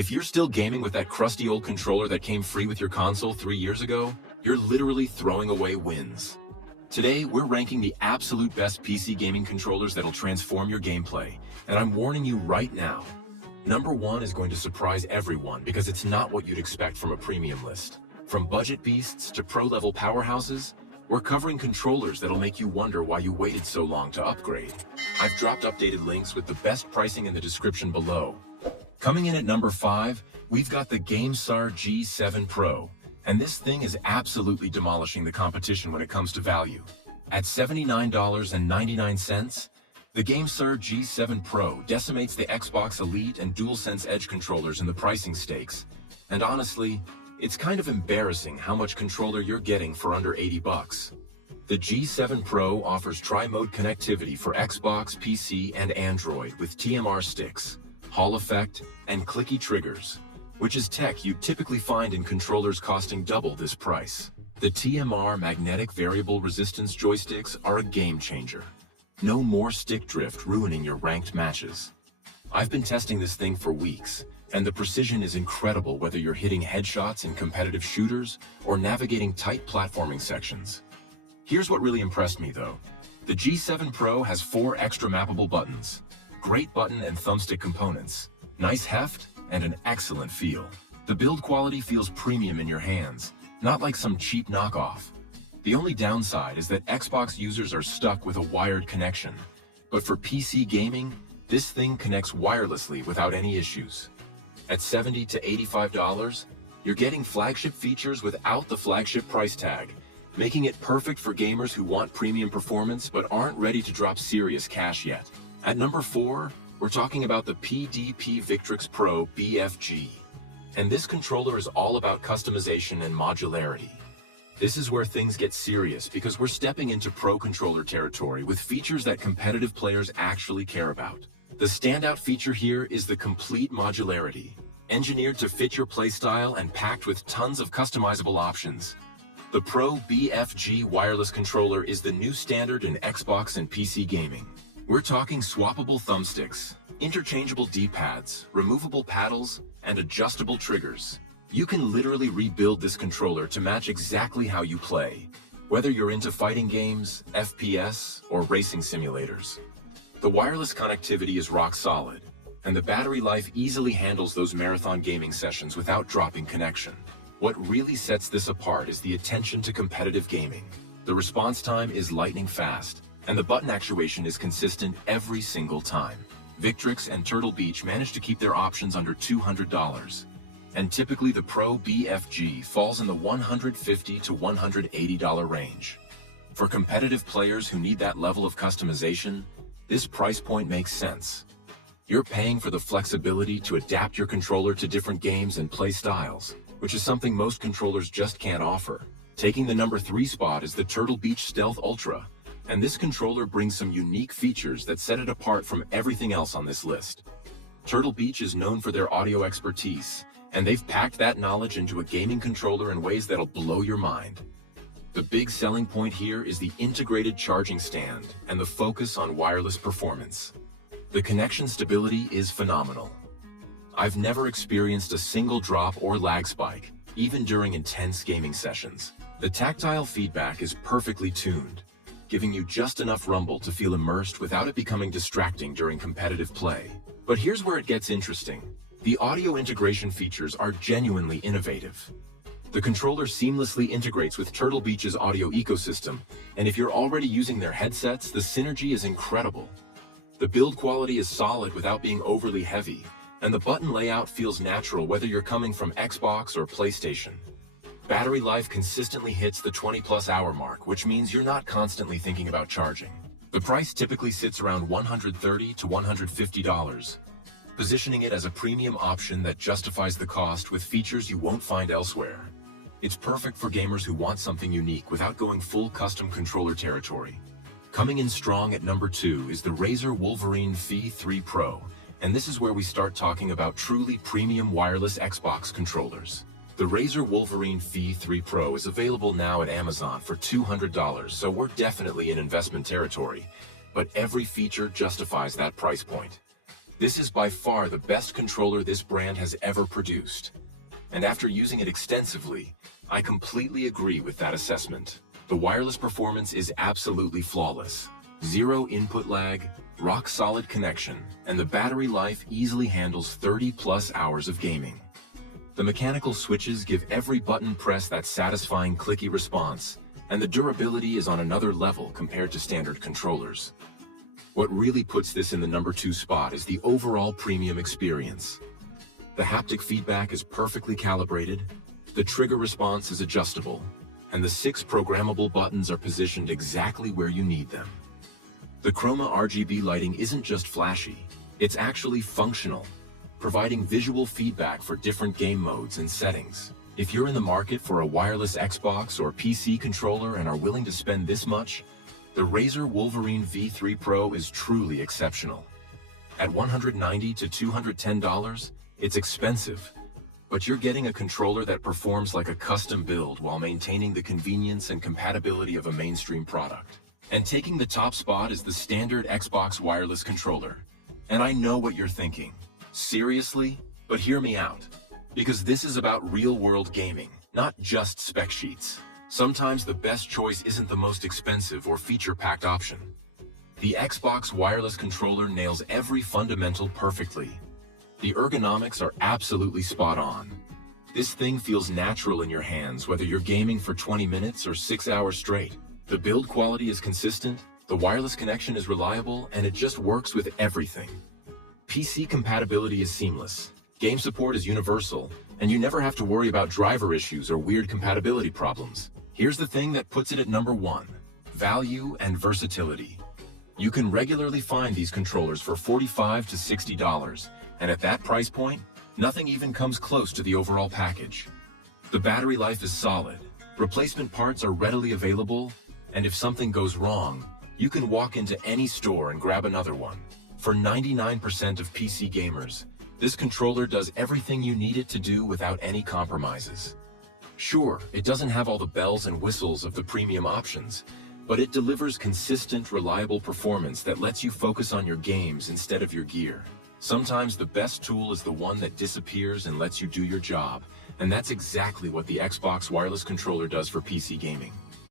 If you're still gaming with that crusty old controller that came free with your console 3 years ago, you're literally throwing away wins. Today, we're ranking the absolute best PC gaming controllers that'll transform your gameplay, and I'm warning you right now. Number 1 is going to surprise everyone because it's not what you'd expect from a premium list. From budget beasts to pro-level powerhouses, we're covering controllers that'll make you wonder why you waited so long to upgrade. I've dropped updated links with the best pricing in the description below. Coming in at number 5, we've got the GameSir G7 Pro, and this thing is absolutely demolishing the competition when it comes to value. At $79.99, the GameSir G7 Pro decimates the Xbox Elite and DualSense Edge controllers in the pricing stakes, and honestly, it's kind of embarrassing how much controller you're getting for under 80 bucks. The G7 Pro offers tri-mode connectivity for Xbox, PC, and Android with TMR sticks, Hall effect, and clicky triggers, which is tech you'd typically find in controllers costing double this price. The TMR magnetic variable resistance joysticks are a game changer. No more stick drift ruining your ranked matches. I've been testing this thing for weeks, and the precision is incredible whether you're hitting headshots in competitive shooters or navigating tight platforming sections. Here's what really impressed me though. The G7 Pro has 4 extra mappable buttons, great button and thumbstick components, nice heft, and an excellent feel. The build quality feels premium in your hands, not like some cheap knockoff. The only downside is that Xbox users are stuck with a wired connection, but for PC gaming, this thing connects wirelessly without any issues. At $70 to $85, you're getting flagship features without the flagship price tag, making it perfect for gamers who want premium performance but aren't ready to drop serious cash yet. At number 4, we're talking about the PDP Victrix Pro BFG. And this controller is all about customization and modularity. This is where things get serious because we're stepping into pro controller territory with features that competitive players actually care about. The standout feature here is the complete modularity, engineered to fit your playstyle and packed with tons of customizable options. The Pro BFG wireless controller is the new standard in Xbox and PC gaming. We're talking swappable thumbsticks, interchangeable D-pads, removable paddles, and adjustable triggers. You can literally rebuild this controller to match exactly how you play, whether you're into fighting games, FPS, or racing simulators. The wireless connectivity is rock solid, and the battery life easily handles those marathon gaming sessions without dropping connection. What really sets this apart is the attention to competitive gaming. The response time is lightning fast, and the button actuation is consistent every single time. Victrix and Turtle Beach managed to keep their options under $200, and typically the Pro BFG falls in the $150 to $180 range. For competitive players who need that level of customization, this price point makes sense. You're paying for the flexibility to adapt your controller to different games and play styles, which is something most controllers just can't offer. Taking the number 3 spot is the Turtle Beach Stealth Ultra, and this controller brings some unique features that set it apart from everything else on this list. Turtle Beach is known for their audio expertise, and they've packed that knowledge into a gaming controller in ways that'll blow your mind. The big selling point here is the integrated charging stand and the focus on wireless performance. The connection stability is phenomenal. I've never experienced a single drop or lag spike, even during intense gaming sessions. The tactile feedback is perfectly tuned, giving you just enough rumble to feel immersed without it becoming distracting during competitive play. But here's where it gets interesting. The audio integration features are genuinely innovative. The controller seamlessly integrates with Turtle Beach's audio ecosystem, and if you're already using their headsets, the synergy is incredible. The build quality is solid without being overly heavy, and the button layout feels natural whether you're coming from Xbox or PlayStation. Battery life consistently hits the 20+ hour mark, which means you're not constantly thinking about charging. The price typically sits around $130 to $150, positioning it as a premium option that justifies the cost with features you won't find elsewhere. It's perfect for gamers who want something unique without going full custom controller territory. Coming in strong at number 2 is the Razer Wolverine Phi 3 Pro, and this is where we start talking about truly premium wireless Xbox controllers. The Razer Wolverine Phi 3 Pro is available now at Amazon for $200, so we're definitely in investment territory, but every feature justifies that price point. This is by far the best controller this brand has ever produced. And after using it extensively, I completely agree with that assessment. The wireless performance is absolutely flawless. Zero input lag, rock-solid connection, and the battery life easily handles 30+ hours of gaming. The mechanical switches give every button press that satisfying clicky response, and the durability is on another level compared to standard controllers. What really puts this in the number 2 spot is the overall premium experience. The haptic feedback is perfectly calibrated, the trigger response is adjustable, and the 6 programmable buttons are positioned exactly where you need them. The Chroma RGB lighting isn't just flashy, it's actually functional, providing visual feedback for different game modes and settings. If you're in the market for a wireless Xbox or PC controller and are willing to spend this much, the Razer Wolverine V3 Pro is truly exceptional. At $190 to $210, it's expensive, but you're getting a controller that performs like a custom build while maintaining the convenience and compatibility of a mainstream product. And taking the top spot is the standard Xbox wireless controller. And I know what you're thinking. Seriously? But hear me out. Because this is about real-world gaming, not just spec sheets. Sometimes the best choice isn't the most expensive or feature-packed option. The Xbox wireless controller nails every fundamental perfectly. The ergonomics are absolutely spot on. This thing feels natural in your hands whether you're gaming for 20 minutes or 6 hours straight. The build quality is consistent, the wireless connection is reliable, and it just works with everything. PC compatibility is seamless, game support is universal, and you never have to worry about driver issues or weird compatibility problems. Here's the thing that puts it at number 1. Value and versatility. You can regularly find these controllers for $45 to $60, and at that price point, nothing even comes close to the overall package. The battery life is solid, replacement parts are readily available, and if something goes wrong, you can walk into any store and grab another one. For 99% of PC gamers, this controller does everything you need it to do without any compromises. Sure, it doesn't have all the bells and whistles of the premium options, but it delivers consistent, reliable performance that lets you focus on your games instead of your gear. Sometimes the best tool is the one that disappears and lets you do your job, and that's exactly what the Xbox wireless controller does for PC gaming.